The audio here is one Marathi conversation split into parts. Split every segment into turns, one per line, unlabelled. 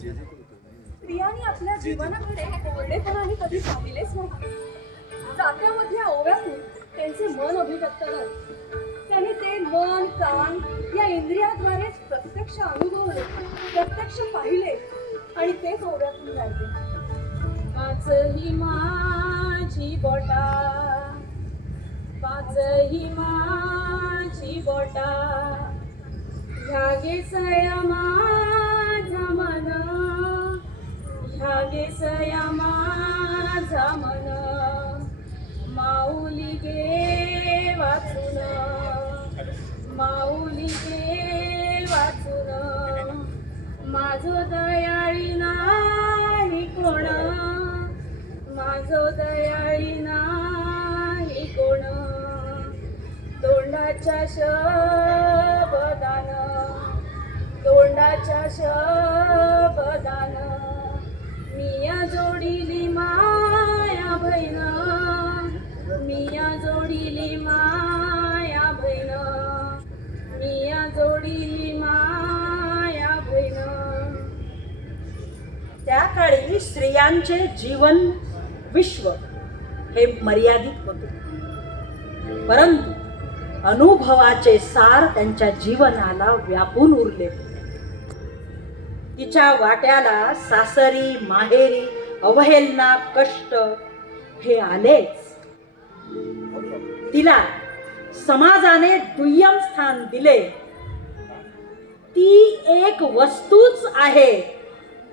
स्त्रियांनी आपल्या जीवनाकडे कोरडेपणाने कधी पाहिलेच नाही. जात्यामध्ये ओव्यातून त्यांचे मन अभिव्यक्त झाले. त्यांनी ते मन कान या इंद्रियाद्वारेच प्रत्यक्ष अनुभवले प्रत्यक्ष पाहिले आणि तेच ओव्यातून गायले
वाचही माझी बोटा वाचही माझी बोटा. घ्या सया मा ह्या गेसया माझा मन. माऊली गे वाचून. माऊली गे वाचून. माझो दयाळी नाही कोण. माझो दयाळी नाही कोण. तोंडाच्या शबदान. तोंडाच्या शबदान. मिया जोडीली माया बहीण. मिया जोडीली माया बहीण. मिया जोडीली माया बहिण.
त्या काळी स्त्रियांचे जीवन विश्व हे मर्यादित होते. परंतु अनुभवाचे सार त्यांच्या जीवनाला व्यापून उरले. होते तिच्या वाट्याला सासरी माहेरी अवहेलना कष्ट हे आलेच. तिला समाजाने दुय्यम स्थान दिले. ती एक वस्तूच आहे.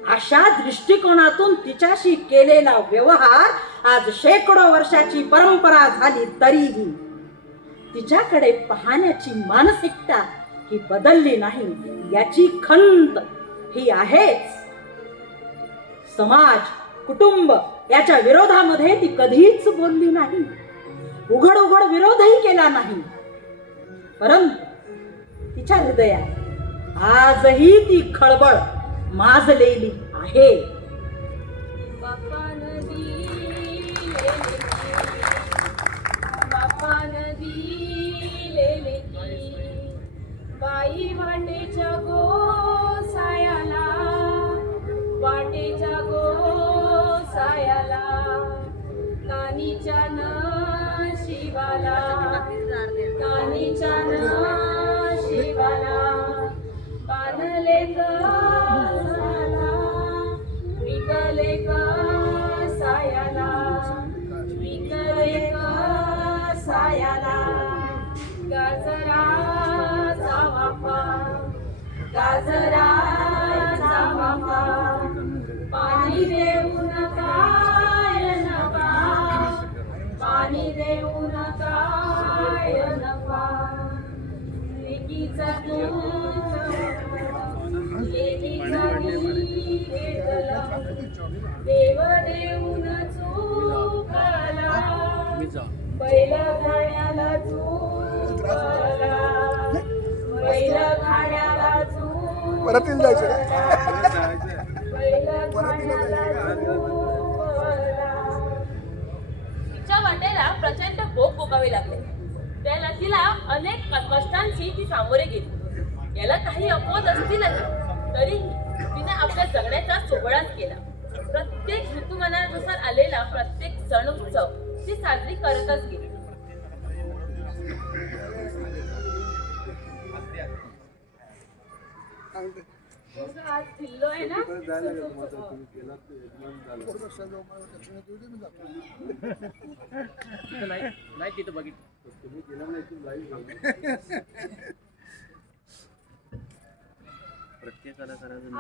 अशा दृष्टिकोनातून तिच्याशी केलेला व्यवहार आज शेकडो वर्षाची परंपरा झाली तरीही. तिच्याकडे पाहण्याची मानसिकता ही बदलली नाही याची खंत ही आहेच. समाज कुटुंब याच्या विरोधामध्ये ती कधीच बोलली नाही. उघड उघड विरोधही केला नाही. परंतु तिच्या हृदयात आजही ती खळबळ माजलेली आहे.
बाई वाटेच्या वाटेच्या गोसायाला कानीच्या शिवाला कानीच्या न लेकीचा देव देऊन चुकला
परत जायचं
तिच्या वाटेला प्रचंड भोग भोगावे लागले. तिला अनेक कष्टांशी ती सामोरे गेली. याला काही अपवाद असतीलच तरी तिने आपल्या जगण्याचा सोहळाच केला. प्रत्येक ऋतुमानानुसार आलेला प्रत्येक सण उत्सव ती साजरी करतच गेली.
सांगते.
नाही तिथं बघितलं. प्रत्येकाला करायचं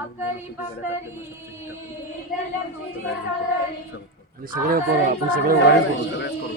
आणि सगळे आपण सगळे वाढीव करू.
सगळ्याच करू